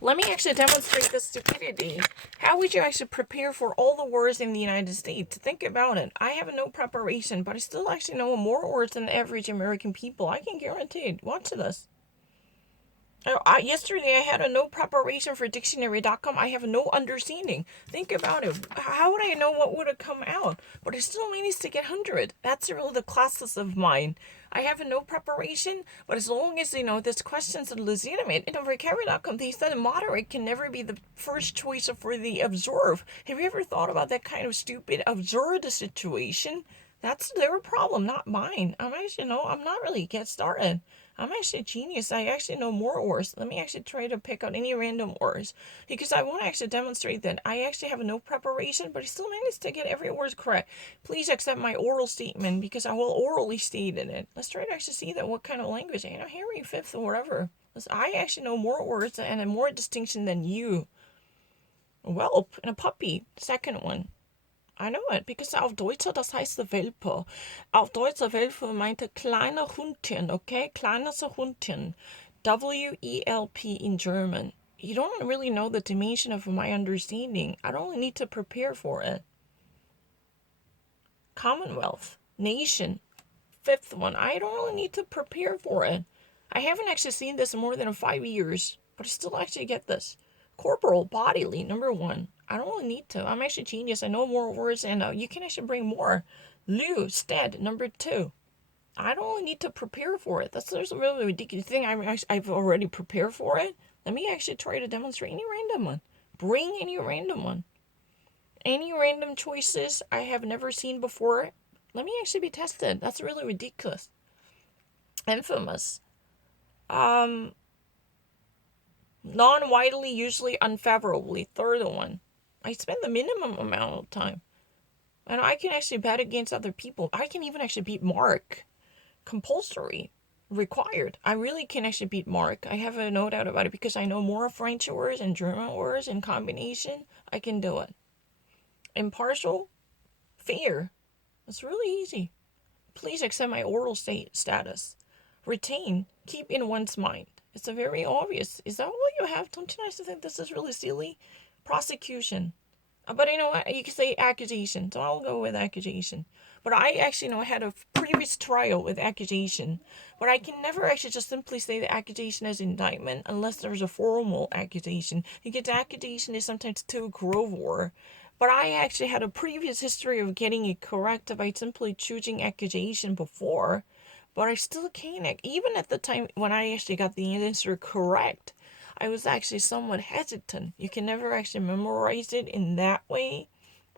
Let me actually demonstrate the stupidity. How would you actually prepare for all the wars in the United States? Think about it. I have no preparation, but I still actually know more words than the average American people. I can guarantee it. Watch this. Yesterday I had no preparation for dictionary.com. I have no understanding. Think about it. How would I know what would have come out? But I still managed to get 100. That's really the classes of mine. I have no preparation, but as long as this question's legitimate, vocabulary.com, they said moderate can never be the first choice for the observe. Have you ever thought about that kind of stupid absurd situation? That's their problem, not mine. I'm actually I'm not really get started. I'm actually a genius. I actually know more words. Let me actually try to pick out any random words because I want to actually demonstrate that I actually have no preparation, but I still managed to get every word correct. Please accept my oral statement because I will orally state in it. Let's try to actually see that what kind of language. Henry Fifth or whatever. I actually know more words and a more distinction than you. A whelp and a puppy. Second one. I know it, because auf Deutsch, das heißt Welpe. Auf Deutsch Welpe meinte kleine Hundchen, okay? Kleines Hundchen. WELP in German. You don't really know the dimension of my understanding. I don't need to prepare for it. Commonwealth. Nation. Fifth one. I don't really need to prepare for it. I haven't actually seen this in more than 5 years, but I still actually get this. Corporal, bodily, number one. I don't really need to. I'm actually genius. I know more words, and you can actually bring more. Lieu, stead, number two. I don't really need to prepare for it. That's a really ridiculous thing. I've already prepared for it. Let me actually try to demonstrate any random one. Bring any random one. Any random choices I have never seen before. Let me actually be tested. That's really ridiculous. Infamous. Non-widely, usually unfavorably. Third one. I spend the minimum amount of time. And I can actually bet against other people. I can even actually beat Mark. Compulsory. Required. I really can actually beat Mark. I have no doubt about it because I know more French words and German words in combination. I can do it. Impartial. Fair. It's really easy. Please accept my oral status. Retain. Keep in one's mind. It's a very obvious. Is that all you have? Don't you guys think this is really silly? Prosecution. But you know what? You can say accusation, so I'll go with accusation. But I actually had a previous trial with accusation. But I can never actually just simply say the accusation as indictment unless there's a formal accusation. Because accusation is sometimes too grover. But I actually had a previous history of getting it correct by simply choosing accusation before. But I still can't. Even at the time when I actually got the answer correct, I was actually somewhat hesitant. You can never actually memorize it in that way.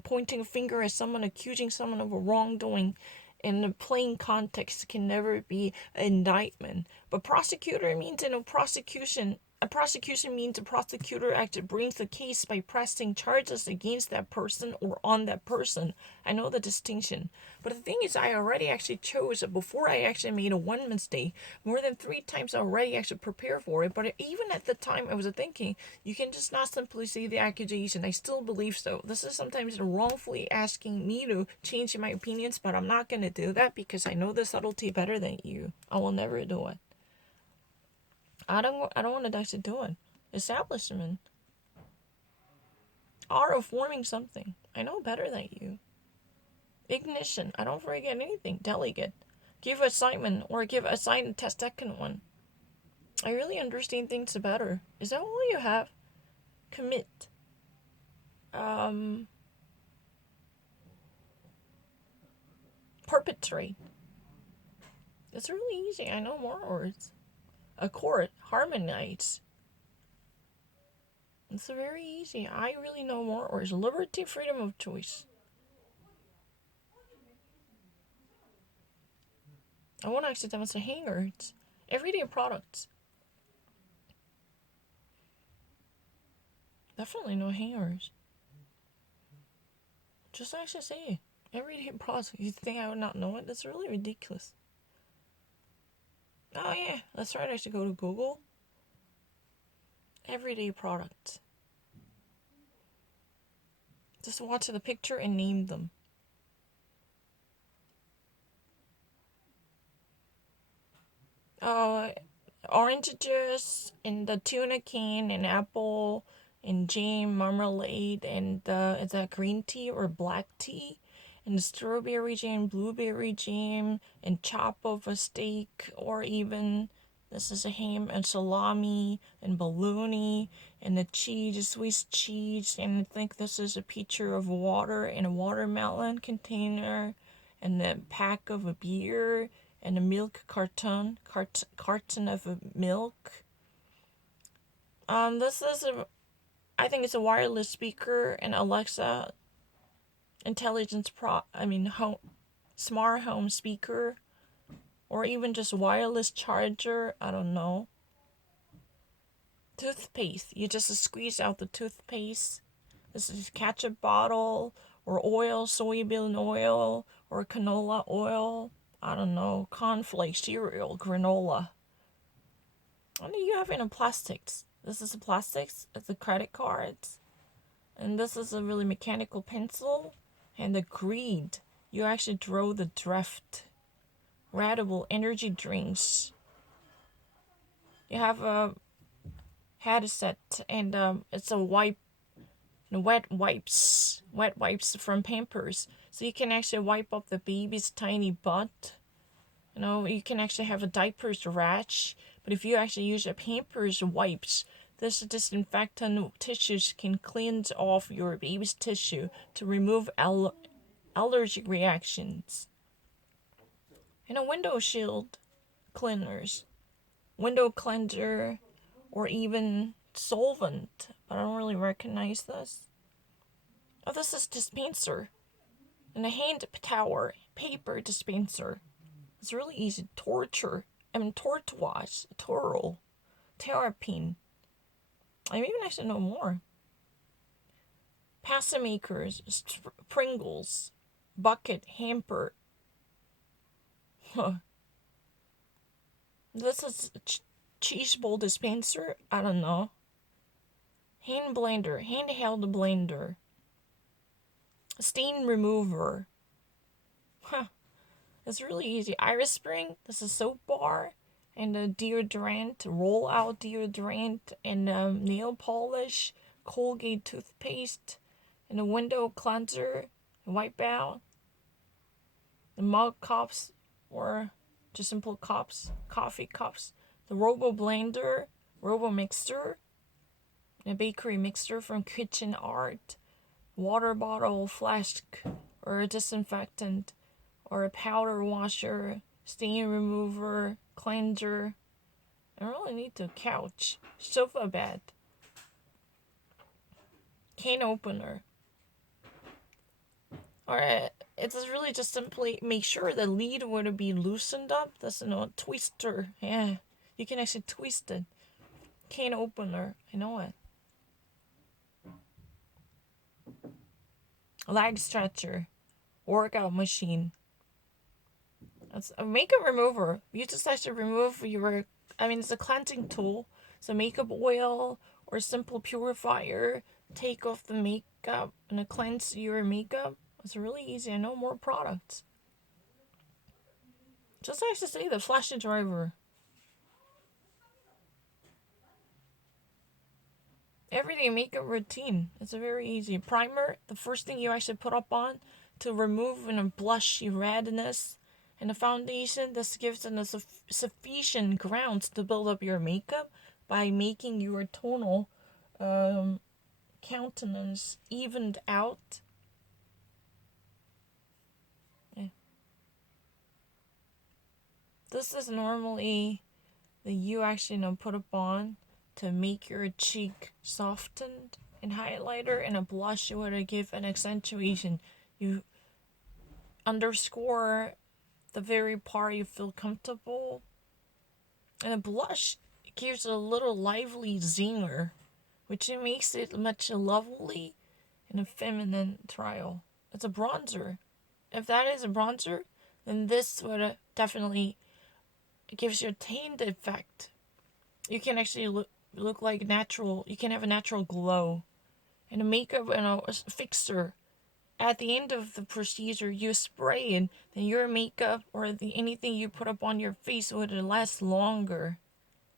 Pointing a finger at someone, accusing someone of a wrongdoing in a plain context can never be an indictment. But prosecutor means prosecution. A prosecution means a prosecutor actually brings the case by pressing charges against that person or on that person. I know the distinction. But the thing is, I already actually chose it before I actually made a one mistake. More than 3 times I already actually prepared for it. But even at the time, I was thinking, you can just not simply say the accusation. I still believe so. This is sometimes wrongfully asking me to change my opinions, but I'm not going to do that because I know the subtlety better than you. I will never do it. I don't want to actually do it. Establishment. Art of forming something. I know better than you. Ignition. I don't forget anything. Delegate. Give assignment or assign a test second one. I really understand things better. Is that all you have? Commit. Perpetrate. It's really easy. I know more words. Accord. Harmonize. It's very easy. I really know more words. Liberty, freedom of choice. I want to actually demonstrate hangers. Everyday products. Definitely no hangers. Just actually say everyday products. You think I would not know it? That's really ridiculous. Oh yeah, let's try to actually go to Google. Everyday products. Just watch the picture and name them. Oh, orange juice and the tuna can and apple and jam, marmalade, and is that green tea or black tea? And the strawberry jam, blueberry jam, and chop of a steak, or even this is a ham and salami and bologna and the cheese, Swiss cheese, and I think this is a pitcher of water and a watermelon container, and the pack of a beer and a milk carton of milk. This is I think it's a wireless speaker and Alexa intelligence home smart home speaker, or even just wireless charger. I don't know. Toothpaste. You just squeeze out the toothpaste. This is ketchup bottle or oil, soybean oil or canola oil. I don't know. Cornflakes, cereal, granola. What do you have in a plastics? This is a plastics. It's a credit cards. And this is a really mechanical pencil. And the greed. You actually draw the draft. Radible energy drinks. You have a headset and it's a wet wipes from Pampers, so you can actually wipe up the baby's tiny butt. You can actually have a diaper's rash, but if you actually use a Pampers wipes, this disinfectant tissues can cleanse off your baby's tissue to remove allergic reactions. And a window shield cleaners, window cleanser, or even solvent, but I don't really recognize this. Oh, this is dispenser. And a hand tower, paper dispenser. It's really easy. Tortoise, Toro, terrapin. I even actually know more. Pasta makers, Pringles, bucket, hamper. Huh. This is cheese bowl dispenser. I don't know. Hand blender, handheld blender. Stain remover. Huh. It's really easy. Iris Spring. This is soap bar. And a deodorant, roll out deodorant, and nail polish, Colgate toothpaste, and a window cleanser, wipe out, the mug cups, or just simple cups, coffee cups, the Robo Blender, Robo Mixer, and a bakery mixer from Kitchen Art, water bottle, flask, or a disinfectant, or a powder washer, stain remover, cleanser. I really need a couch, sofa bed, can opener. Alright, it's really just simply make sure the lead would be loosened up. That's a twister. Yeah, you can actually twist it. Can opener. I know it. Leg stretcher, workout machine. It's a makeup remover. You just actually remove it's a cleansing tool. So makeup oil or simple purifier. Take off the makeup and cleanse your makeup. It's really easy. I know more products. Just actually say the flashy driver. Everyday makeup routine. It's a very easy. Primer, the first thing you actually put up on to remove blushy redness. And the foundation, this gives them sufficient grounds to build up your makeup by making your tonal countenance evened out. Yeah. This is normally that you actually put up on to make your cheek softened, and highlighter and a blush would give an accentuation. You underscore the very part you feel comfortable, and a blush gives a little lively zinger, which makes it much lovely and a feminine trial. It's a bronzer. If that is a bronzer, then this would definitely gives you a tanned effect. You can actually look like natural. You can have a natural glow. And a makeup and a fixer. At the end of the procedure, you spray it, then your makeup or anything you put up on your face would last longer.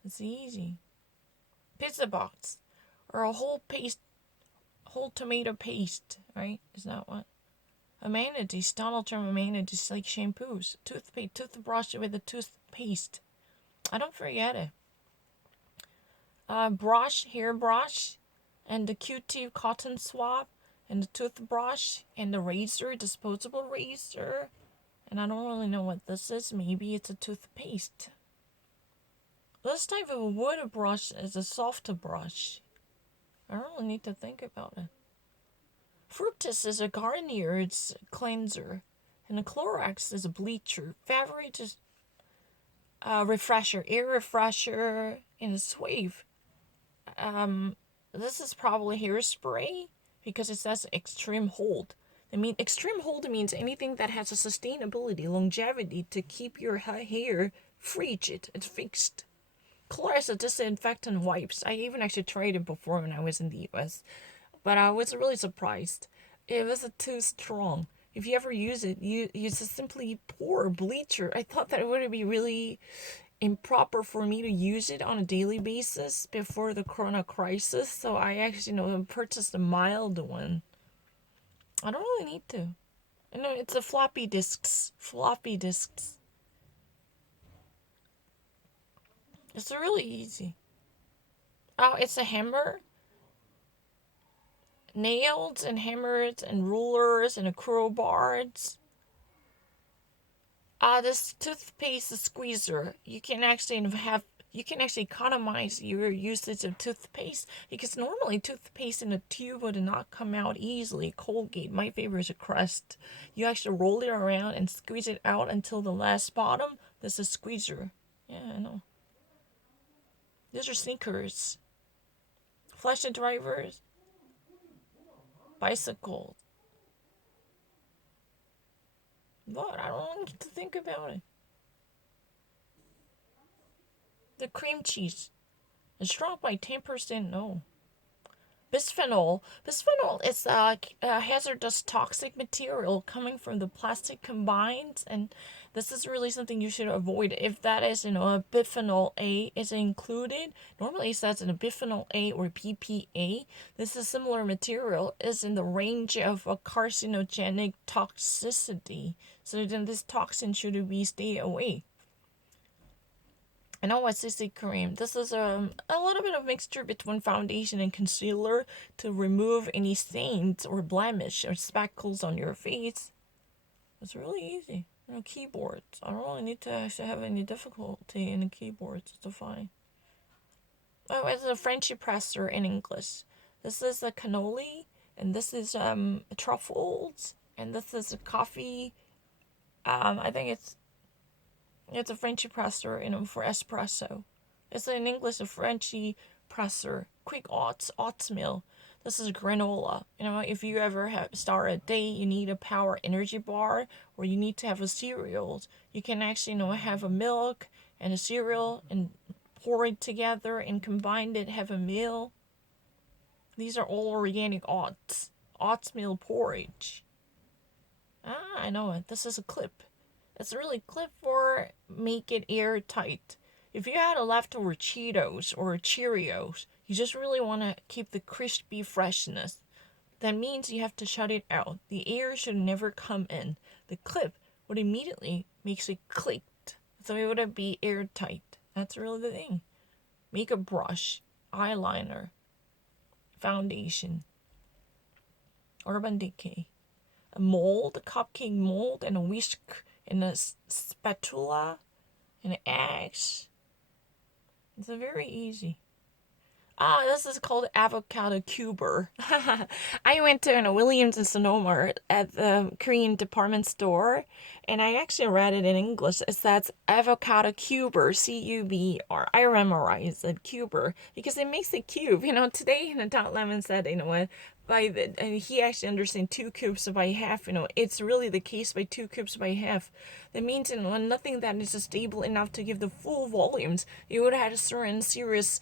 It's easy. Pizza box. Or a whole tomato paste, right? Is that what? Amenities. Donald Trump amenities like shampoos. Toothpaste. Toothbrush with a toothpaste. I don't forget it. Brush, hairbrush, and the Q-tip cotton swab, and the toothbrush, and the razor, disposable razor. And I don't really know what this is. Maybe it's a toothpaste. This type of wood brush is a soft brush. I don't really need to think about it. Fructis is a Garnier's cleanser, and the Clorox is a bleacher. Favorite is refresher, air refresher, and a Swave. This is probably hairspray because it says extreme hold. I mean, extreme hold means anything that has a sustainability, longevity to keep your hair frigid. It's fixed. Clorox is disinfectant wipes. I even actually tried it before when I was in the US, but I was really surprised. It was too strong. If you ever use it, you just simply pour bleacher. I thought that it would be really improper for me to use it on a daily basis before the corona crisis, so I actually purchased a mild one. I don't really need to. It's a floppy disks. It's really easy. Oh, it's a hammer. Nails and hammers and rulers and crowbars. This toothpaste squeezer. You can actually economize your usage of toothpaste because normally toothpaste in a tube would not come out easily. Colgate, my favorite is a Crest. You actually roll it around and squeeze it out until the last bottom. This is a squeezer. Yeah, I know. These are sneakers. Flash drivers. Bicycles. But I don't need to think about it. The cream cheese is strong by 10%. No. Bisphenol. Bisphenol is a hazardous toxic material coming from the plastic combined, and this is really something you should avoid. If that is, a bisphenol A is included, normally it says in a bisphenol A or BPA. This is similar material is in the range of a carcinogenic toxicity. So then this toxin should be stay away. I know what CC cream. This is a little bit of mixture between foundation and concealer to remove any stains or blemish or speckles on your face. It's really easy. Keyboards. I don't really need to actually have any difficulty in the keyboards. It's fine. Oh, it's a Frenchy presser in English. This is a cannoli, and this is truffles, and this is a coffee. I think it's a Frenchy presser, for espresso. It's in English a Frenchy presser. Quick oats meal. This is granola. If you ever start a day, you need a power energy bar, or you need to have a cereal. You can actually, have a milk and a cereal and pour it together and combine it, have a meal. These are all organic oats meal porridge. I know it. This is a clip. It's really clip for make it airtight. If you had a leftover Cheetos or Cheerios, you just really want to keep the crispy freshness. That means you have to shut it out. The air should never come in. The clip would immediately makes it clicked. So it would be airtight. That's really the thing. Makeup brush, eyeliner, foundation, Urban Decay, a mold, a cupcake mold, and a whisk, and a spatula, and an axe. It's very easy. This is called avocado cuber. I went to a Williams and Sonoma at the Korean department store, and I actually read it in English. It says avocado cuber, C-U-B-R. I memorized it, cuber, because it makes a cube. Today, Dot Lemon said, what? He actually understands 2 cubes by half. It's really the case by 2 cubes by half. That means, nothing that is stable enough to give the full volumes. You would have a certain serious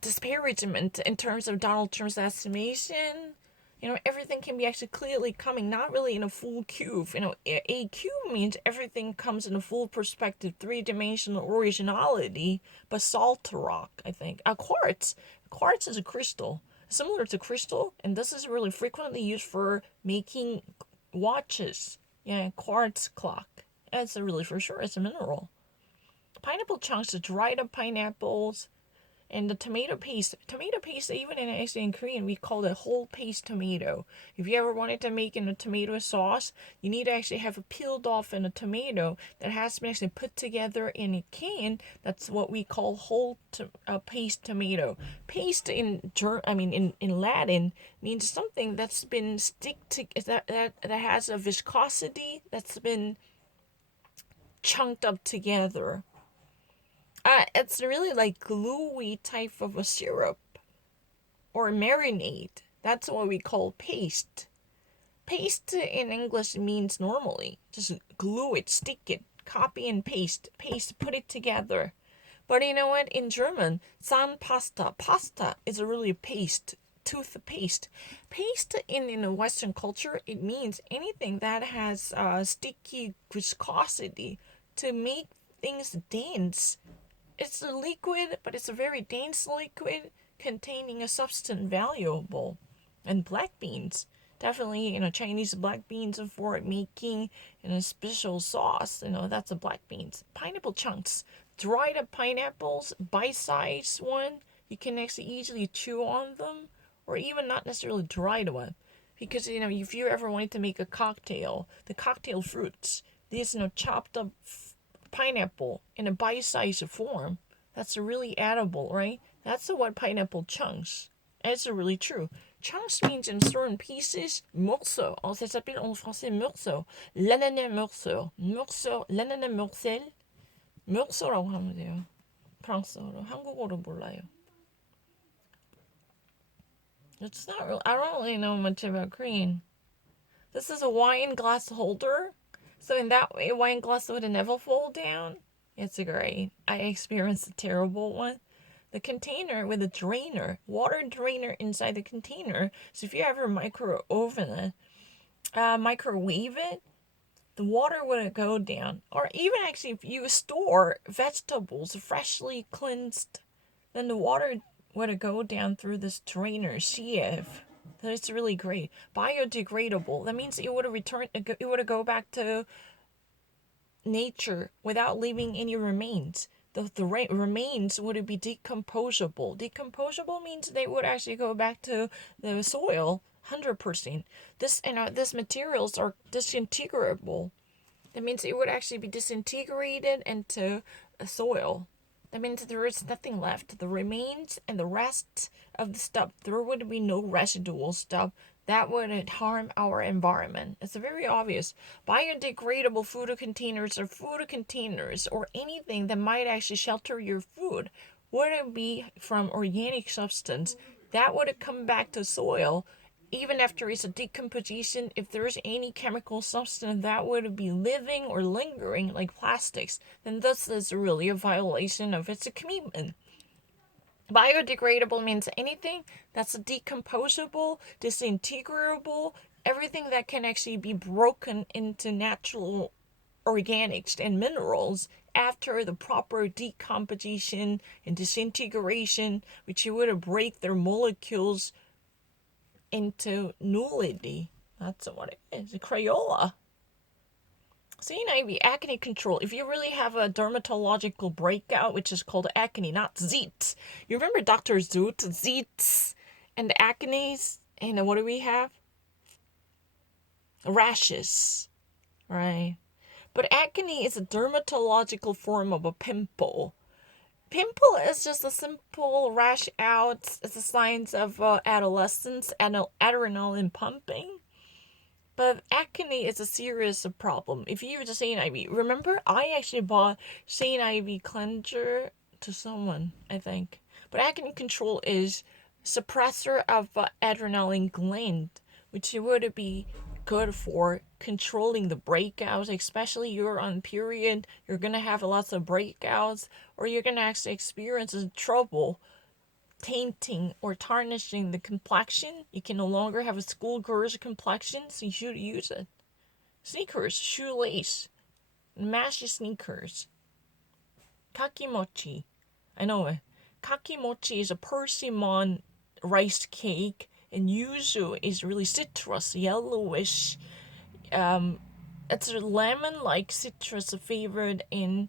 disparagement in terms of Donald Trump's estimation. Everything can be actually clearly coming, not really in a full cube. A cube means everything comes in a full perspective, three-dimensional originality, basalt rock, I think. Quartz is a crystal, similar to crystal, and this is really frequently used for making watches. Yeah, quartz clock. That's really for sure. It's a mineral. Pineapple chunks, dried up pineapples, and the tomato paste. Tomato paste, even in Korean, we call it whole paste tomato. If you ever wanted to make in a tomato sauce, you need to actually have a peeled off in a tomato that has been actually put together in a can. That's what we call paste tomato. Paste in Latin means something that's been that has a viscosity that's been chunked up together. It's really like gluey type of a syrup or marinade. That's what we call paste. Paste in English means normally just glue it, stick it, copy and paste, put it together. But you know what? In German, pasta is a really paste, toothpaste. Paste in Western culture, it means anything that has sticky viscosity to make things dense. It's a liquid, but it's a very dense liquid containing a substance valuable. And black beans, definitely, Chinese black beans for making in a special sauce. That's a black beans. Pineapple chunks, dried up pineapples, bite-sized one. You can actually easily chew on them, or even not necessarily dried one. Because, if you ever wanted to make a cocktail, the cocktail fruits, these, chopped up pineapple in a bite-sized form, that's really edible, right? That's what pineapple chunks. It's really true. Chunks means in certain pieces, morceau. Ça s'appelle en français morceau. L'ananas morceau. Morceau, l'ananas morcel. morceau라고 하면 돼요. 프랑스어로. 한국어로 몰라요. It's not real. I don't really know much about Korean. This is a wine glass holder. So in that way, wine glass would never fall down. It's great. I experienced a terrible one. The container with a drainer, water drainer inside the container. So if you ever microwave it, the water wouldn't go down. Or even actually, if you store vegetables freshly cleansed, then the water would go down through this drainer sieve. That's really great. Biodegradable. That means it would return. It would go back to nature without leaving any remains. The remains would be decomposable. Decomposable means they would actually go back to the soil 100%. This materials are disintegrable. That means it would actually be disintegrated into a soil. That means there is nothing left. The remains and the rest of the stuff, there would be no residual stuff that would harm our environment. It's very obvious. Biodegradable food containers or anything that might actually shelter your food wouldn't be from organic substance. That would come back to soil even after it's a decomposition. If there's any chemical substance that would be living or lingering like plastics, then this is really a violation of its commitment. Biodegradable means anything that's decomposable, disintegrable, everything that can actually be broken into natural organics and minerals after the proper decomposition and disintegration, which would break their molecules into nullity. That's what it is. Crayola. St. Ivy, acne control. If you really have a dermatological breakout, which is called acne, not zeets. You remember Dr. Zoot, zeets, and acnes? And what do we have? Rashes, right? But acne is a dermatological form of a pimple. Pimple is just a simple rash out. It's a signs of adolescence and adrenaline pumping. But acne is a serious problem. If you use St. Ivy, remember I actually bought St. Ivy cleanser to someone, I think. But acne control is suppressor of adrenaline gland, which would be good for controlling the breakouts, especially you're on period, you're gonna have lots of breakouts, or you're gonna actually experience trouble tainting or tarnishing the complexion. You can no longer have a schoolgirl's complexion, so you should use it. Sneakers, shoelace, mashy sneakers. Kakimochi. I know it. Kakimochi is a persimmon rice cake, and yuzu is really citrus, yellowish. It's a lemon-like citrus favored in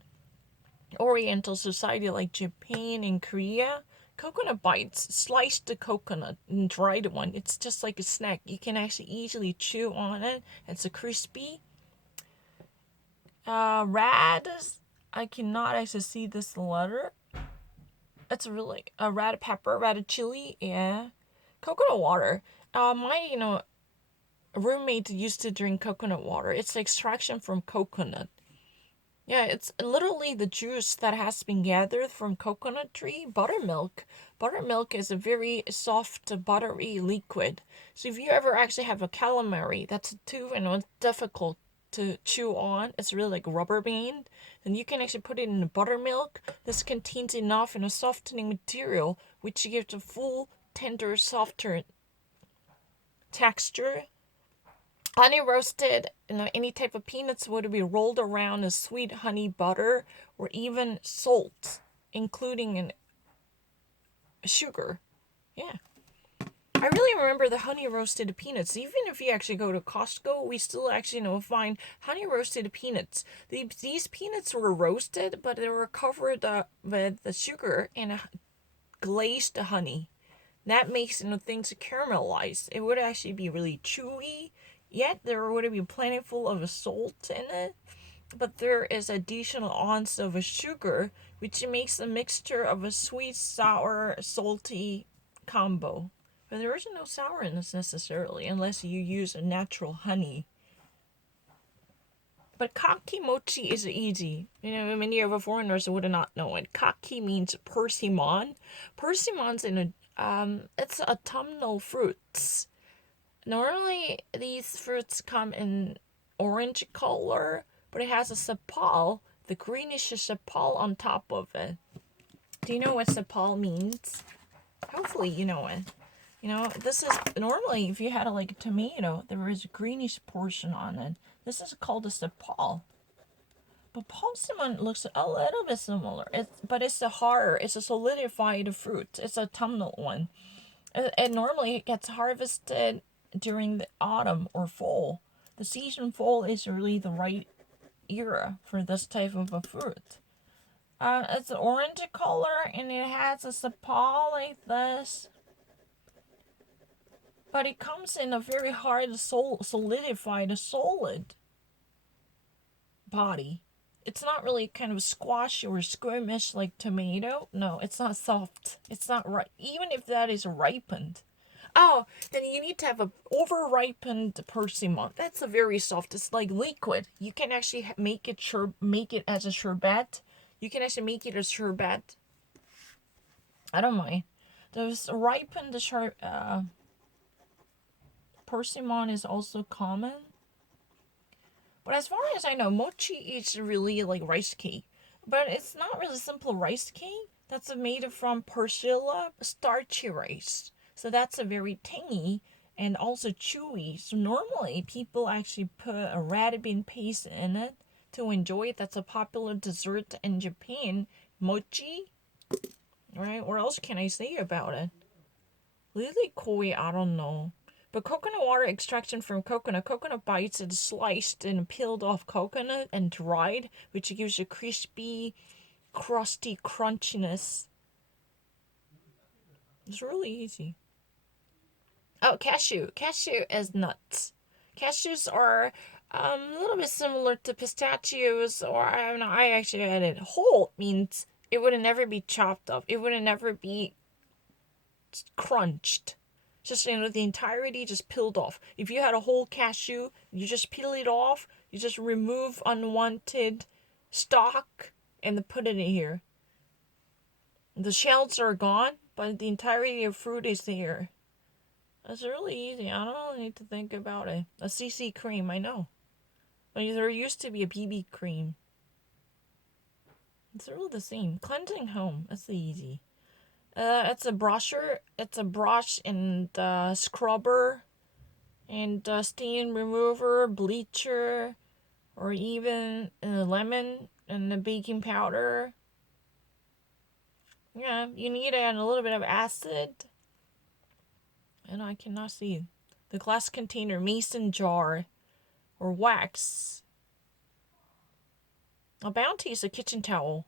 Oriental society like Japan and Korea. Coconut bites, slice the coconut and dry the one. It's just like a snack. You can actually easily chew on it. It's a crispy. Rad. I cannot actually see this letter. It's really a red pepper, red chili, yeah. Coconut water. My roommate used to drink coconut water. It's the extraction from coconut. Yeah, it's literally the juice that has been gathered from coconut tree. Buttermilk. Buttermilk is a very soft, buttery liquid. So if you ever actually have a calamari that's too difficult to chew on, it's really like rubber band, then you can actually put it in the buttermilk. This contains enough in a softening material which gives a full, tender, softer texture. Honey roasted, any type of peanuts would be rolled around in sweet honey butter or even salt, including in sugar. Yeah. I really remember the honey roasted peanuts. Even if you actually go to Costco, we still actually find honey roasted peanuts. These peanuts were roasted, but they were covered with the sugar and glazed honey. That makes things caramelize. It would actually be really chewy, yet there would be plentiful of salt in it. But there is additional ounce of sugar, which makes a mixture of a sweet, sour, salty combo. But there is no sourness necessarily, unless you use a natural honey. But kakimochi is easy. Many of our foreigners would not know it. Kaki means persimmon. Persimmon's it's autumnal fruits. Normally, these fruits come in orange color, but it has a sepal, the greenish sepal on top of it. Do you know what sepal means? Hopefully you know it. This is normally if you had a tomato, there is a greenish portion on it. This is called a sepal. But persimmon looks a little bit similar. But it's it's a solidified fruit. It's a autumnal one. And normally it gets harvested during the autumn or fall. The season fall is really the right era for this type of a fruit. It's an orange color and it has a sepal like this. But it comes in a very hard, solidified, solid body. It's not really kind of squashy or squirmish like tomato. No, it's not soft. It's not right. Even if that is ripened. Oh, then you need to have a over-ripened persimmon. That's a very soft. It's like liquid. You can actually make it as a sherbet. You can actually make it as sherbet. I don't mind. Those ripened persimmon is also common. But as far as I know, mochi is really like rice cake. But it's not really simple rice cake. That's made from persilla starchy rice. So that's a very tangy and also chewy. So normally people actually put a red bean paste in it to enjoy it. That's a popular dessert in Japan. Mochi. Right? What else can I say about it? Lily koi, I don't know. But coconut water extraction from coconut. Coconut bites is sliced and peeled off coconut and dried, which gives a crispy, crusty crunchiness. It's really easy. Oh, cashew. Cashew is nuts. Cashews are a little bit similar to pistachios, or I don't know. I actually had it whole. Means it would never be chopped up. It would never be crunched. Just the entirety just peeled off. If you had a whole cashew, you just peel it off. You just remove unwanted stalk and put it in here. The shells are gone, but the entirety of fruit is here. That's really easy. I don't really need to think about it. A CC cream, I know. But there used to be a BB cream. It's really the same. Cleansing home. That's easy. It's a brusher. It's a brush and scrubber and stain remover, bleacher, or even lemon and the baking powder. Yeah, you need add a little bit of acid. And I cannot see. The glass container, mason jar, or wax. A bounty is a kitchen towel.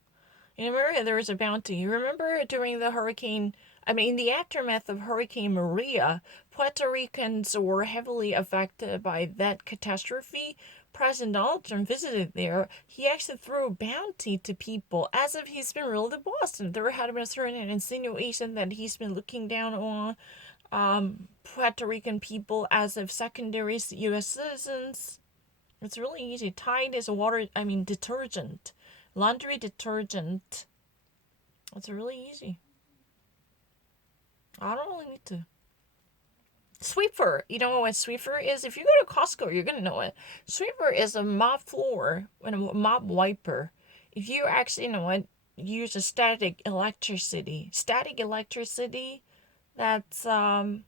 In America, there was a bounty. You remember during the hurricane, in the aftermath of Hurricane Maria, Puerto Ricans were heavily affected by that catastrophe. President Donald Trump visited there. He actually threw a bounty to people as if he's been really the boss. And there had been a certain insinuation that he's been looking down on Puerto Rican people as if secondary U.S. citizens. It's really easy. Tide is detergent. Laundry detergent. It's really easy. I don't really need to. Sweeper. You know what sweeper is? If you go to Costco, you're going to know it. Sweeper is a mop floor and a mop wiper. If you actually, use a static electricity. Static electricity, that's, that's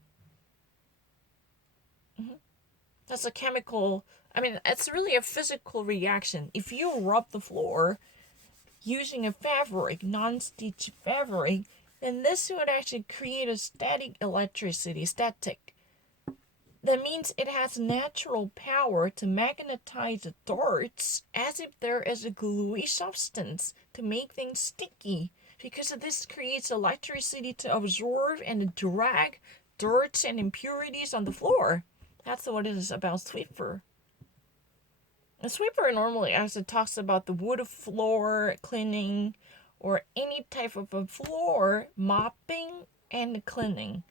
a chemical. It's really a physical reaction. If you rub the floor using a fabric, non-stitch fabric, then this would actually create a static electricity, static. That means it has natural power to magnetize the darts as if there is a gluey substance to make things sticky. Because this creates electricity to absorb and drag darts and impurities on the floor. That's what it is about sweeper. A sweeper normally actually talks about the wood floor cleaning or any type of a floor mopping and cleaning.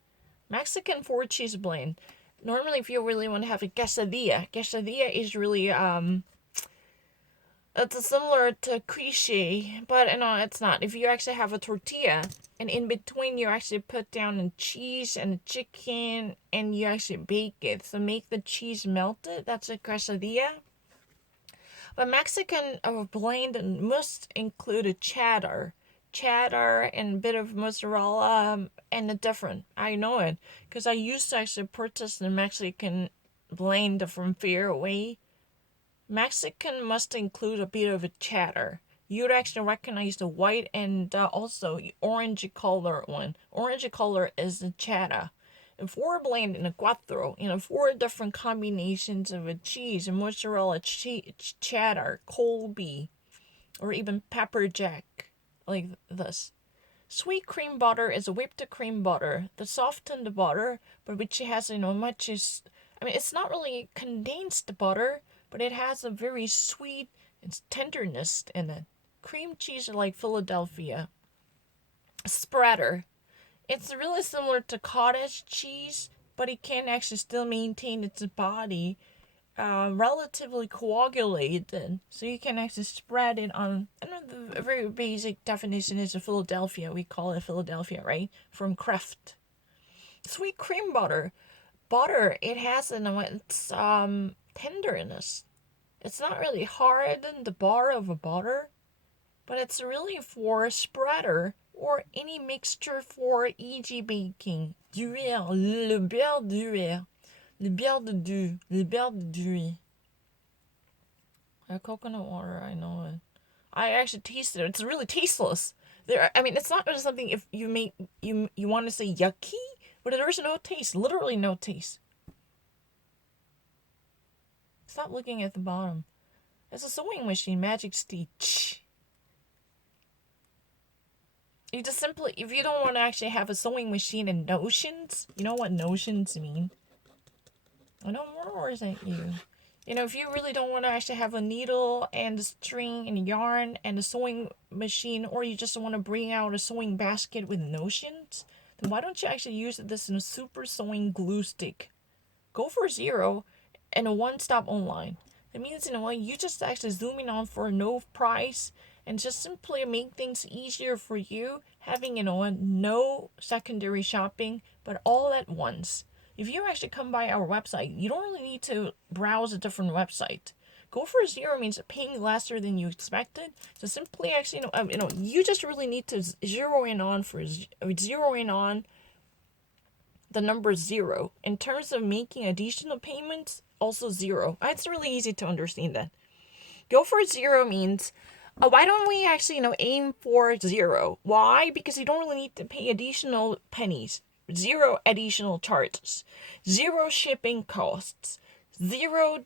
Mexican four cheese blend. Normally, if you really want to have a quesadilla is really it's similar to quiche, but no, it's not. If you actually have a tortilla and in between you actually put down a cheese and a chicken and you actually bake it, so make the cheese melted. That's a quesadilla. But Mexican blend must include a cheddar and a bit of mozzarella and a different. I know it because I used to actually purchase the Mexican blend from Fairway. Mexican must include a bit of a cheddar. You'd actually recognize the white and also orange color one. Orange color is the cheddar. And four blend in a cuatro, four different combinations of a cheese, and mozzarella, cheddar, Colby, or even pepper jack, like this. Sweet cream butter is a whipped cream butter, the softened butter, but which has much is. It's not really condensed butter, but it has a very sweet tenderness in it. Cream cheese like Philadelphia. Spreader. It's really similar to cottage cheese, but it can actually still maintain its body relatively coagulated. So you can actually spread it on. The very basic definition is a Philadelphia. We call it Philadelphia, right? From Kraft. Sweet cream butter. Butter, it has its tenderness. It's not really hard in the bar of a butter, but it's really for a spreader or any mixture for easy baking. Durer, le beurre durer, le beurre de durer. Coconut water, I know it. I actually tasted it. It's really tasteless. It's not just something if you want to say yucky, but there's no taste. Literally no taste. Stop looking at the bottom. It's a sewing machine, Magic Stitch. You just simply, if you don't want to actually have a sewing machine and notions, you know what notions mean? I know more than you. If you really don't want to actually have a needle and a string and yarn and a sewing machine, or you just want to bring out a sewing basket with notions, then why don't you actually use this in a super sewing glue stick? Go for zero and a one-stop online. That means, you just actually zooming on for no price and just simply make things easier for you, having, no secondary shopping, but all at once. If you actually come by our website, you don't really need to browse a different website. Go for zero means paying lesser than you expected. So simply actually, you just really need to zero in on the number zero. In terms of making additional payments, also zero. It's really easy to understand that. Go for zero means, why don't we actually, aim for zero? Why? Because you don't really need to pay additional pennies. Zero additional charges. Zero shipping costs. Zero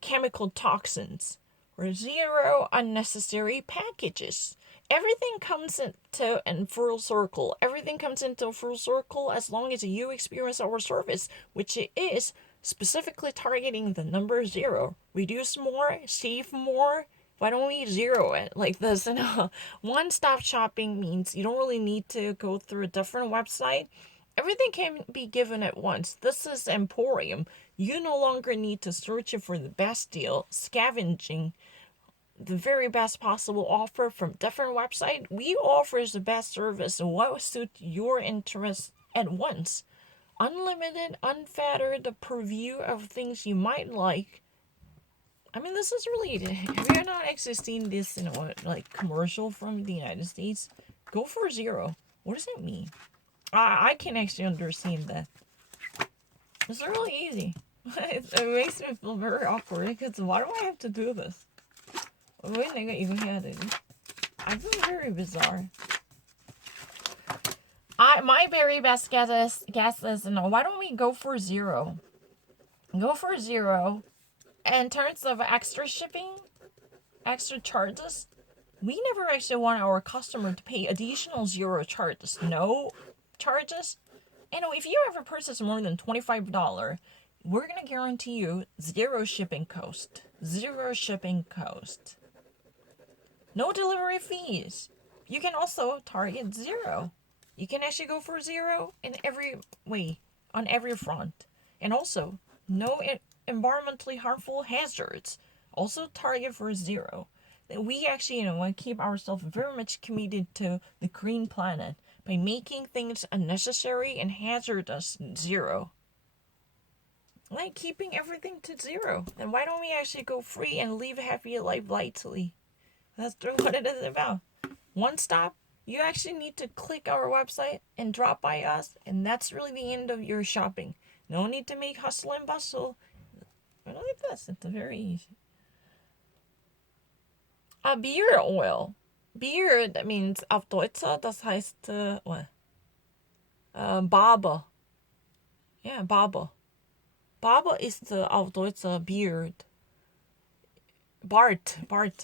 chemical toxins. Or zero unnecessary packages. Everything comes into a full circle. Everything comes into a full circle as long as you experience our service, which it is specifically targeting the number zero. Reduce more, save more. Why don't we zero it like this? One-stop shopping means you don't really need to go through a different website. Everything can be given at once. This is Emporium. You no longer need to search for the best deal, scavenging the very best possible offer from different website. We offers the best service and what suits your interests at once. Unlimited, unfettered purview of things you might like. This is really, we are not actually seeing this in commercial from the United States. Go for zero. What does it mean? I can actually understand that. It's really easy. It makes me feel very awkward because why do I have to do this? 왜 내가 이거 해야 되지? I feel very bizarre. My very best guess is why don't we go for zero? Go for zero. In terms of extra shipping, extra charges, we never actually want our customer to pay additional zero charges. No charges. If you ever purchase more than $25, we're gonna guarantee you zero shipping cost. Zero shipping cost. No delivery fees. You can also target zero. You can actually go for zero in every way, on every front. And also, no environmentally harmful hazards. Also target for zero. We actually, want to keep ourselves very much committed to the green planet by making things unnecessary and hazardous zero. Like keeping everything to zero. And why don't we actually go free and live a happy life lightly? That's what it is about. One stop, you actually need to click our website and drop by us, and that's really the end of your shopping. No need to make hustle and bustle. Like this, it's very easy. Beard oil. Beard means auf Deutsch, das heißt, what? Barber. Yeah, Barber. Barber is the auf Deutsch beard. Bart,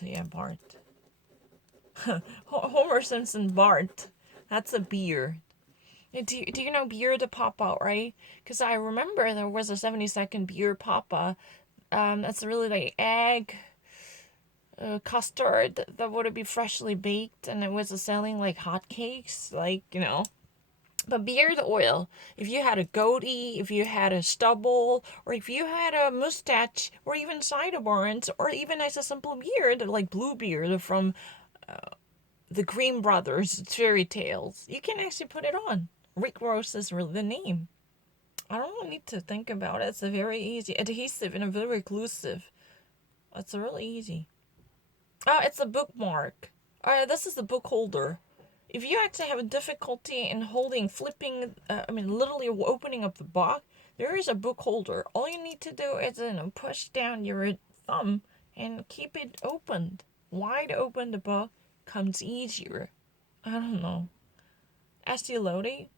yeah, Bart. Homer Simpson Bart. That's a beard. Do you know Beard Papa, right? Because I remember there was a 70-second Beard Papa. That's really like egg custard that would be freshly baked, and it was selling like hotcakes, But beard oil, if you had a goatee, if you had a stubble, or if you had a mustache, or even sideburns, or even as a simple beard, like Bluebeard from the Green Brothers fairy tales, you can actually put it on. Rick Ross is really the name. I don't need to think about it. It's a very easy adhesive and a very reclusive. It's really easy. It's a bookmark. This is the book holder. If you actually have a difficulty in flipping, literally opening up the box, there is a book holder. All you need to do is push down your thumb and keep it opened. Wide open, the book comes easier. I don't know. Estee Lauder.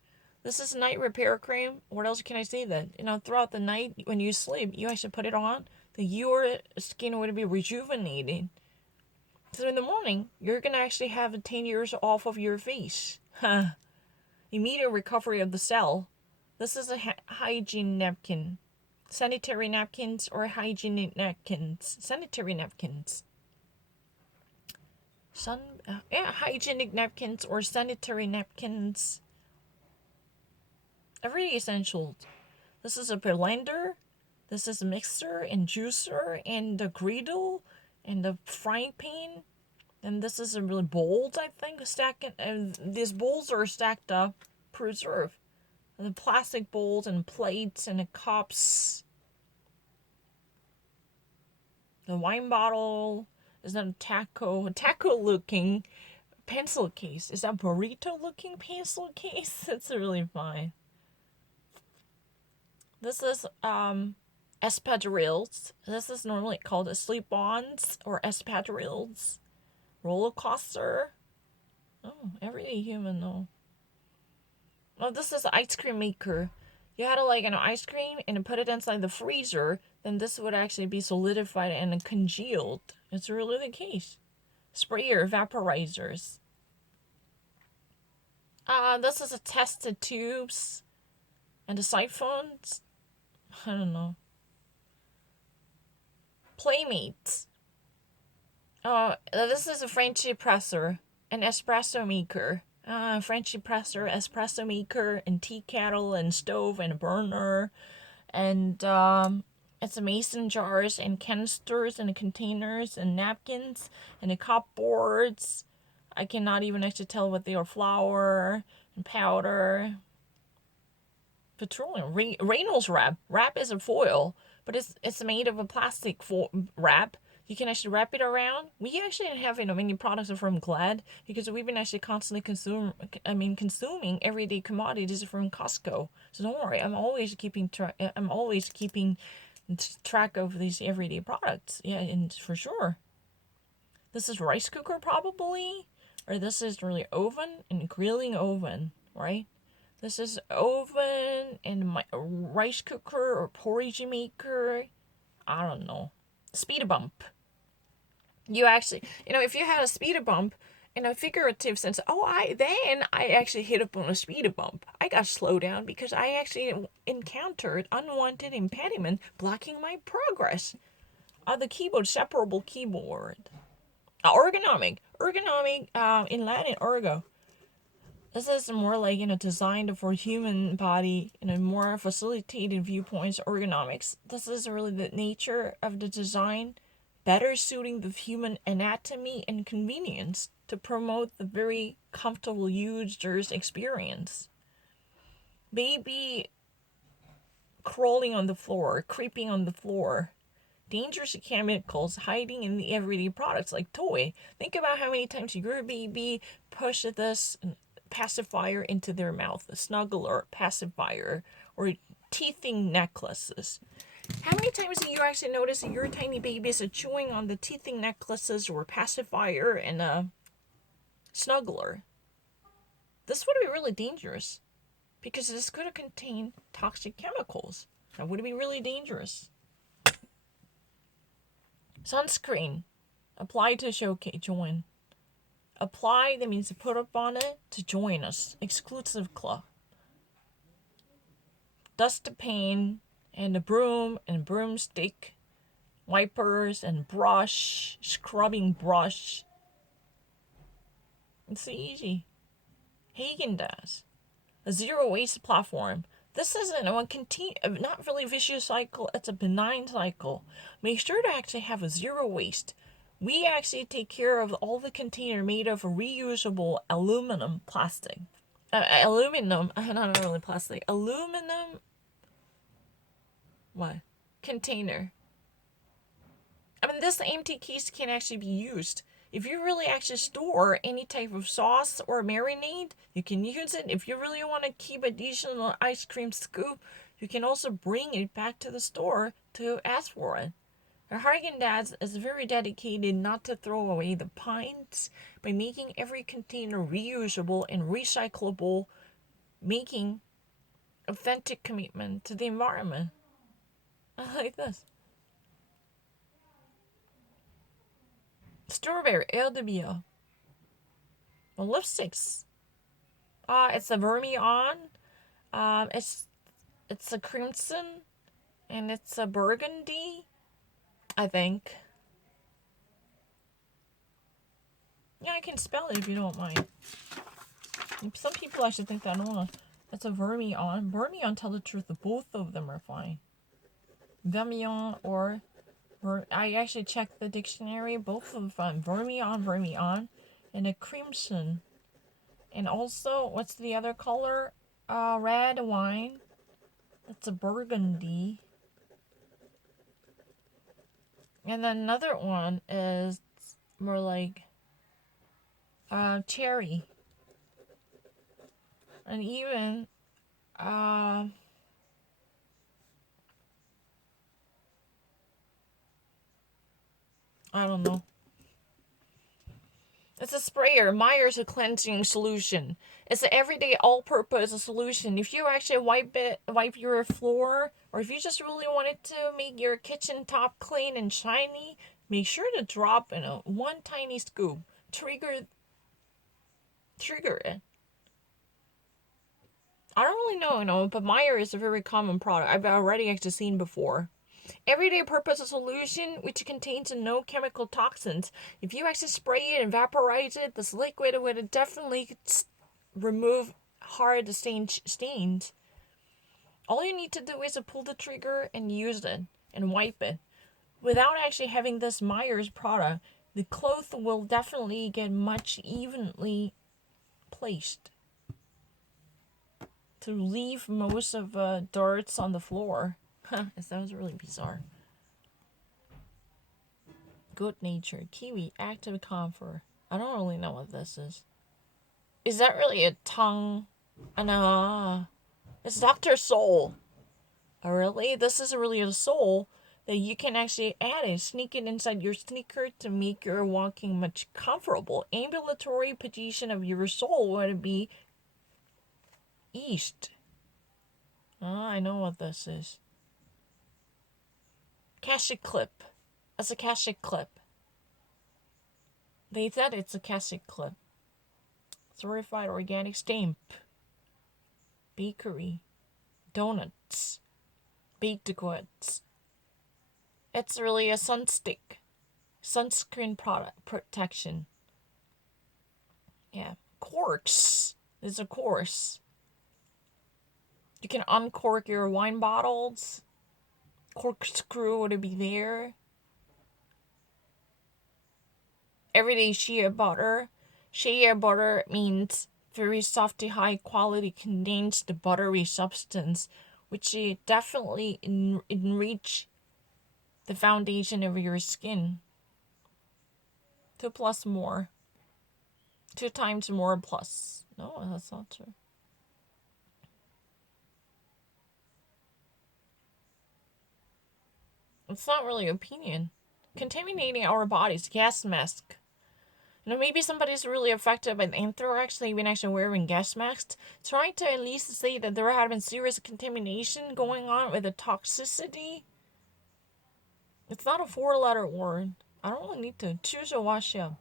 This is night repair cream. What else can I say then? Throughout the night when you sleep, you actually put it on. Then your skin would be rejuvenated. So in the morning, you're going to actually have 10 years off of your face. Immediate recovery of the cell. This is a hygiene napkin. Sanitary napkins or hygienic napkins. Sanitary napkins. Hygienic napkins or sanitary napkins. Every essential. This is a blender. This is a mixer and juicer and a griddle and the frying pan. And this is a really bowls, I think, these bowls are stacked up, preserved. And the plastic bowls and plates and the cups. The wine bottle is not a taco looking pencil case. Is that burrito looking pencil case? It's really fine. This is espadrilles. This is normally called a sleep-ons or espadrilles. Roller coaster. Oh, everyday human though. Oh, this is an ice cream maker. You had to like an ice cream and put it inside the freezer, then this would actually be solidified and congealed. It's really the case. Sprayer, vaporizers. This is a tested tubes and the siphons. I don't know. Playmates. This is a Frenchy presser, an espresso maker. Frenchy presser, espresso maker, and tea kettle, and stove, and burner, and it's a mason jars, and canisters, and containers, and napkins, and the cupboards. I cannot even actually tell what they are. Flour, and powder. Petroleum. Reynolds wrap. Wrap is a foil, but it's made of a plastic wrap. You can actually wrap it around. We actually have many products from Glad because we've been actually constantly consuming everyday commodities from Costco. So don't worry, I'm always keeping track of these everyday products. Yeah, and for sure. This is rice cooker probably, or this is really oven and grilling oven, right? This is oven and my rice cooker or porridge maker. I don't know. Speed bump. You actually, if you had a speed bump in a figurative sense, I actually hit up on a speed bump. I got slowed down because I actually encountered unwanted impediment blocking my progress. The keyboard, separable keyboard. Ergonomic. In Latin, ergo. This is more like, designed for human body in a more facilitated viewpoints, ergonomics. This is really the nature of the design, better suiting the human anatomy and convenience to promote the very comfortable user's experience. Baby crawling on the floor, creeping on the floor. Dangerous chemicals hiding in the everyday products like toy. Think about how many times your baby pushed this pacifier into their mouth, a snuggler, pacifier, or teething necklaces. How many times do you actually notice that your tiny babies are chewing on the teething necklaces or pacifier and a snuggler? This would be really dangerous because this could contain toxic chemicals. That would be really dangerous. Sunscreen. Apply to showcase, join. Apply, that means to put up on it, to join us. Exclusive club. Dust pane, and a broom, and broomstick. Wipers, and brush. Scrubbing brush. It's easy. Haagen-Dazs. A zero waste platform. This isn't not really vicious cycle, it's a benign cycle. Make sure to actually have a zero waste. We actually take care of all the container made of reusable aluminum plastic. Not really plastic. Aluminum, what? Container. This empty case can actually be used. If you really actually store any type of sauce or marinade, you can use it. If you really want to keep additional ice cream scoop, you can also bring it back to the store to ask for it. Haagen-Dazs is very dedicated not to throw away the pints by making every container reusable and recyclable, making authentic commitment to the environment. I like this. Strawberry, Eau de Bio. Lipsticks. It's a Vermillon. It's a crimson, and it's a burgundy, I think. Yeah, I can spell it if you don't mind. Some people actually think that I don't know. It's a Vermillon. Vermillon, tell the truth, both of them are fine. Vermillon or I actually checked the dictionary. Both of them fine. Vermillon, and a crimson. And also, what's the other color? Red wine. It's a burgundy. And then another one is more like cherry. And even I don't know. It's a sprayer. Myers a cleansing solution. It's an everyday all-purpose solution. If you actually wipe your floor, or if you just really wanted to make your kitchen top clean and shiny, make sure to drop in a one tiny scoop. Trigger it. I don't really know, but Meyer is a very common product. I've already actually seen before. Everyday purpose solution which contains no chemical toxins. If you actually spray it and vaporize it, this liquid would definitely remove hard stains. All you need to do is to pull the trigger and use it and wipe it. Without actually having this Myers product, the cloth will definitely get much evenly placed to leave most of darts on the floor. It sounds really bizarre. Good Nature Kiwi Active Comfort. I don't really know what this is. Is that really a tongue? It's Dr. Soul. Oh, really? This is really a soul that you can actually add and sneak it inside your sneaker to make your walking much comfortable. Ambulatory position of your soul would be east. I know what this is. Cassette clip. That's a cassette clip. They said it's a cassette clip. Certified organic stamp. Bakery. Donuts. Baked goods. It's really a sunstick. Sunscreen product protection. Yeah. Corks. There's a course. You can uncork your wine bottles. Corkscrew would be there. Everyday shea butter. Shea butter means very soft, high quality condensed buttery substance, which definitely enrich the foundation of your skin. 2 plus more. 2 times more plus. No, that's not true. It's not really opinion. Contaminating our bodies. Gas mask. Maybe somebody's really affected by anthrax, they've been actually wearing gas masks. Trying to at least say that there had been serious contamination going on with the toxicity. It's not a 4-letter word. I don't really need to choose a wash up.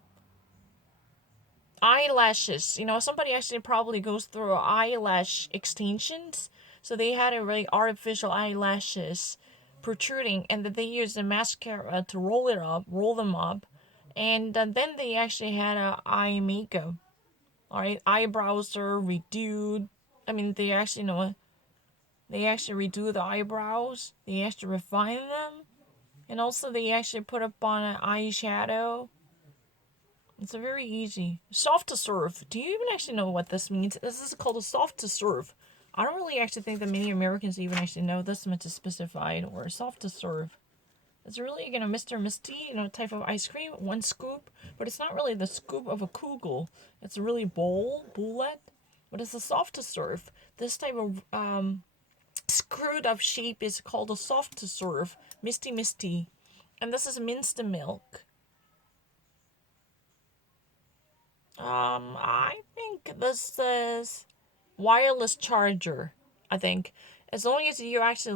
Eyelashes. Somebody actually probably goes through eyelash extensions. So they had a really artificial eyelashes protruding, and that they used a mascara to roll them up. And then they actually had a eye makeup. Alright, eyebrows are reduced. They actually, they actually redo the eyebrows. They actually refine them. And also they actually put up on an eyeshadow. It's a very easy. Soft to serve. Do you even actually know what this means? This is called a soft to serve. I don't really actually think that many Americans even actually know this much is specified, or soft to serve. It's really, Mr. Misty, type of ice cream, 1 scoop, but it's not really the scoop of a kugel. It's a really bullet, but it's a soft to serve. This type of screwed up shape is called a soft to serve, Misty. And this is minced milk. I think this is wireless charger. I think as long as you actually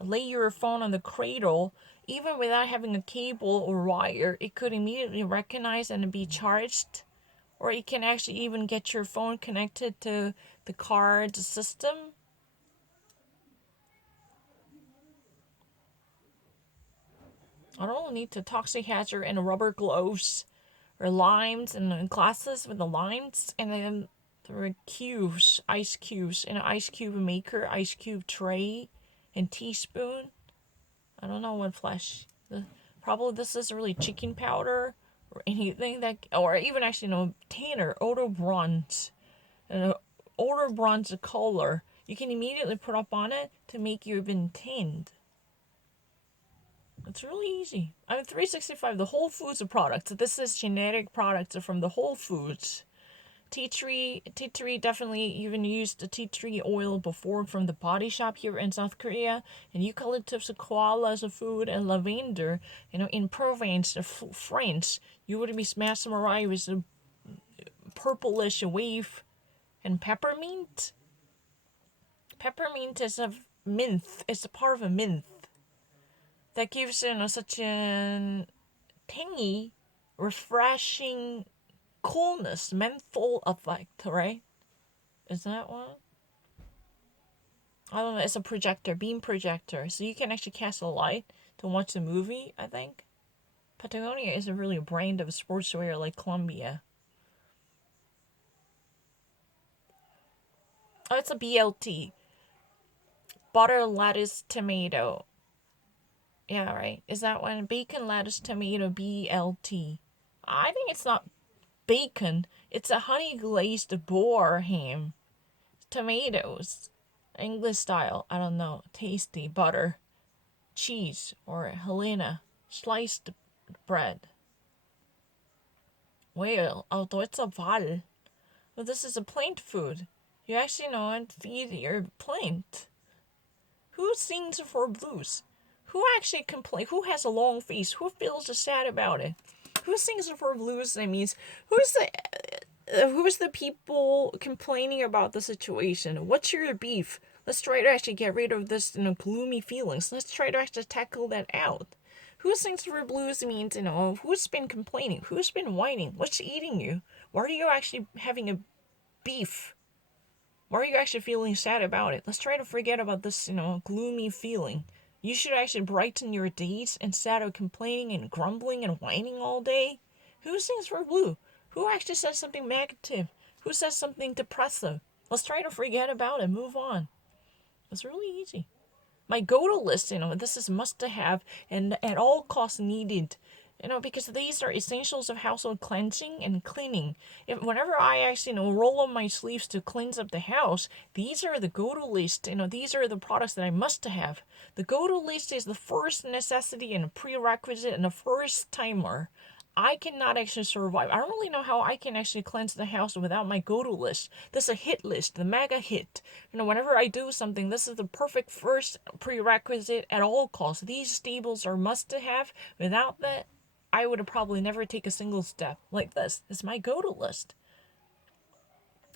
lay your phone on the cradle, even without having a cable or wire, it could immediately recognize and be charged. Or you can actually even get your phone connected to the card system. I don't need to toxic hazard and rubber gloves or limes and glasses with the limes, and then there are cubes, ice cubes, and an ice cube maker, ice cube tray, and teaspoon. I don't know what flesh. Probably this is really chicken powder or anything that, or even actually tanner, odor bronze, and odor bronze color. You can immediately put up on it to make you even tanned. It's really easy. I mean, 365, the Whole Foods products. This is generic products from the Whole Foods. Tea tree definitely even used the tea tree oil before from the Body Shop here in South Korea, and eucalyptus koala as a food, and lavender. In Provence, France, you would be smashed with a purplish wave, and peppermint. Peppermint is a mint. It's a part of a mint that gives such a tangy, refreshing coolness, menthol effect, right? Is that one? I don't know. It's a projector, beam projector, so you can actually cast a light to watch the movie. I think Patagonia isn't really a brand of sportswear like Columbia. Oh, it's a BLT. Butter, lettuce, tomato. Yeah, right. Is that one? Bacon, lettuce, tomato, BLT. I think it's not bacon. It's a honey glazed boar ham. Tomatoes. English style. I don't know. Tasty. Butter. Cheese. Or Helena. Sliced bread. Well, although it's a val. But this is a plant food. You actually know and feed your plant. Who sings for blues? Who actually complain? Who has a long face? Who feels sad about it? Who sings for blues? That means who's the people complaining about the situation? What's your beef? Let's try to actually get rid of this gloomy feelings. Let's try to actually tackle that out. Who sings for blues means who's been complaining? Who's been whining? What's eating you? Why are you actually having a beef? Why are you actually feeling sad about it? Let's try to forget about this, gloomy feeling. You should actually brighten your days instead of complaining and grumbling and whining all day. Who sings for blue? Who actually says something negative? Who says something depressive? Let's try to forget about it, move on. It's really easy. My go-to list, this is must to have and at all costs needed. Because these are essentials of household cleansing and cleaning. Whenever I actually, roll up my sleeves to cleanse up the house, these are the go-to list. These are the products that I must have. The go-to list is the first necessity and a prerequisite and the first timer. I cannot actually survive. I don't really know how I can actually cleanse the house without my go-to list. This is a hit list, the mega hit. Whenever I do something, this is the perfect first prerequisite at all costs. These staples are must to have. Without that, I would have probably never take a single step like this. It's my go-to list.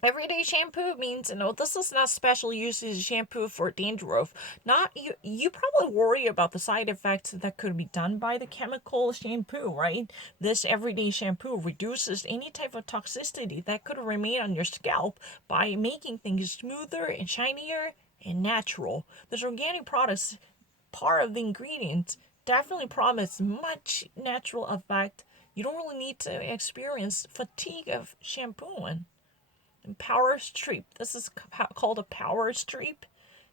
Everyday shampoo means, this is not special uses shampoo for dandruff. Not you probably worry about the side effects that could be done by the chemical shampoo, right? This everyday shampoo reduces any type of toxicity that could remain on your scalp by making things smoother and shinier and natural. This organic products, part of the ingredients, definitely promise much natural effect. You don't really need to experience fatigue of shampooing. And power strip. This is called a power strip.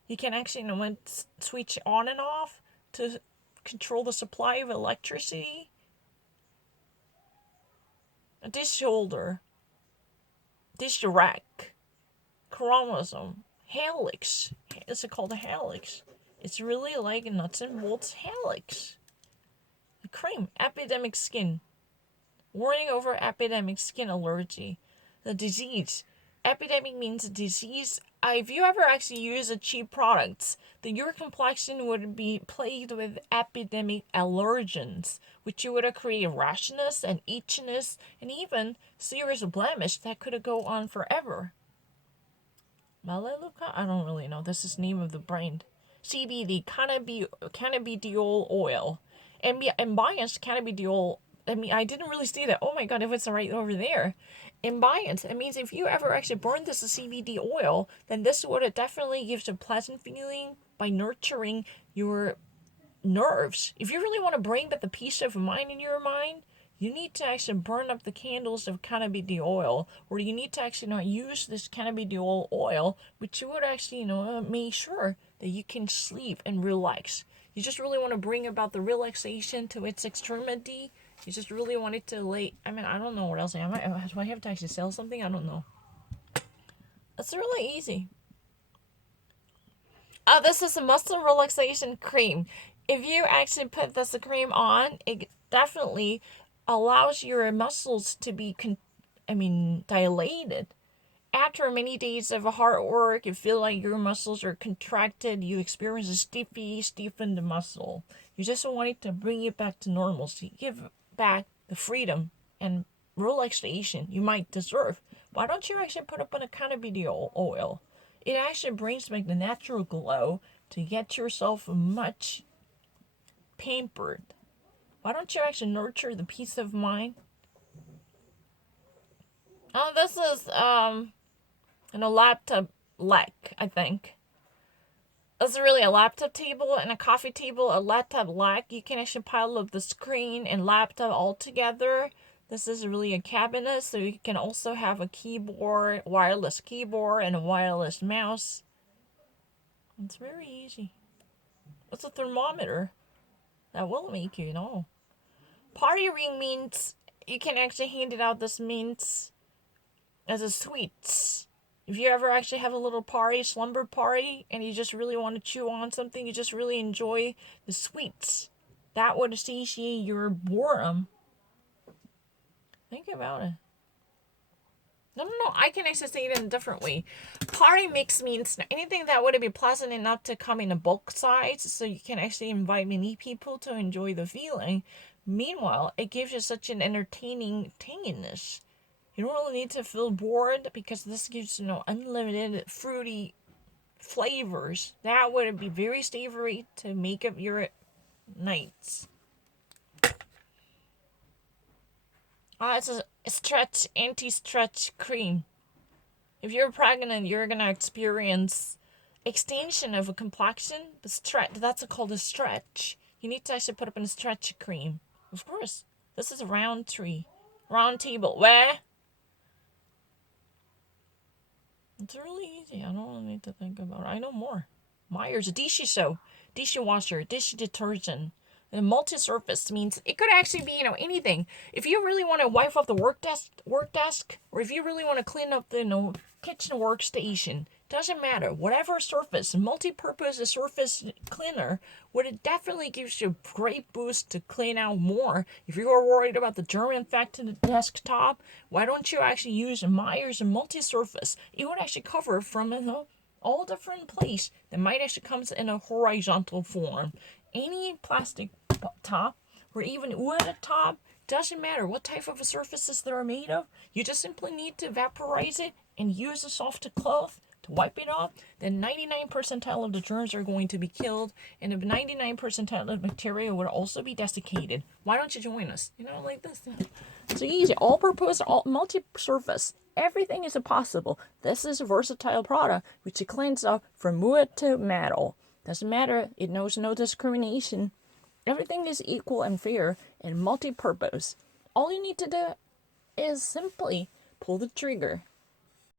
You can actually switch on and off to control the supply of electricity. A dish holder, dish rack, chromosome, helix. Is it called a helix? It's really like a nuts and bolts helix. The cream, epidemic skin. Warning over epidemic skin allergy. The disease. Epidemic means disease. If you ever actually use a cheap products, then your complexion would be plagued with epidemic allergens, which you would create rashness and itchiness and even serious blemish that could go on forever. Melaleuca? I don't really know. This is the name of the brand. CBD, cannabidiol oil. Ambience cannabidiol. I didn't really see that. Oh my god, if it's right over there. Ambience. It means if you ever actually burn this CBD oil, then this would definitely give you a pleasant feeling by nurturing your nerves. If you really want to bring back the peace of mind in your mind, you need to actually burn up the candles of cannabidiol oil, or you need to actually not use this cannabidiol oil, which you would actually make sure that you can sleep and relax. You just really want to bring about the relaxation to its extremity. You just really want it to I don't know what else do I have to actually sell something? I don't know. It's really easy. This is a muscle relaxation cream. if you actually put this cream on, it definitely allows your muscles to be, dilated. After many days of hard work, you feel like your muscles are contracted. You experience a stiffened muscle. You just want it to bring you back to normalcy. Give back the freedom and relaxation you might deserve. Why don't you actually put up an cannabis oil? It actually brings back the natural glow to get yourself much pampered. Why don't you actually nurture the peace of mind? Oh, this is in a laptop leg, I think. This is really a laptop table and a coffee table, a laptop leg. You can actually pile up the screen and laptop all together. This is really a cabinet, so you can also have a keyboard, wireless keyboard, and a wireless mouse. It's very easy. It's a thermometer that will make you know. Party ring means you can actually hand it out. This means as a sweets. If you ever actually have a little party, slumber party, and you just really want to chew on something, you just really enjoy the sweets, that would satiate your boredom. Think about it. No, I can actually say it in a different way. Party mix means anything that would be pleasant enough to come in a bulk size so you can actually invite many people to enjoy the feeling. Meanwhile, it gives you such an entertaining tanginess. You don't really need to feel bored because this gives unlimited fruity flavors. That would be very savory to make up your nights. It's a anti-stretch cream. If you're pregnant, you're gonna experience extension of a complexion, but that's called a stretch. You need to actually put up in a stretch cream. Of course, this is a round table. Where? It's really easy. I don't need to think about it. I know more. Myers dishwasher, dish detergent. And multi-surface means it could actually be anything. If you really want to wipe off the work desk, or if you really want to clean up the kitchen workstation, doesn't matter. Whatever surface, multi-purpose surface cleaner would it definitely gives you a great boost to clean out more. If you are worried about the germ infected the desktop, why don't you actually use Myers multi-surface? It would actually cover from all different place that might actually comes in a horizontal form. Any plastic top or even wood top, doesn't matter what type of surfaces they're made of. You just simply need to vaporize it and use a soft cloth to wipe it off. Then 99 percentile of the germs are going to be killed, and the 99 percentile of the bacteria would also be desiccated. Why don't you join us? Like this. It's easy. All-purpose, multi-surface. Everything is possible. This is a versatile product which cleans up from wood to metal. Doesn't matter. It knows no discrimination. Everything is equal and fair and multi-purpose. All you need to do is simply pull the trigger.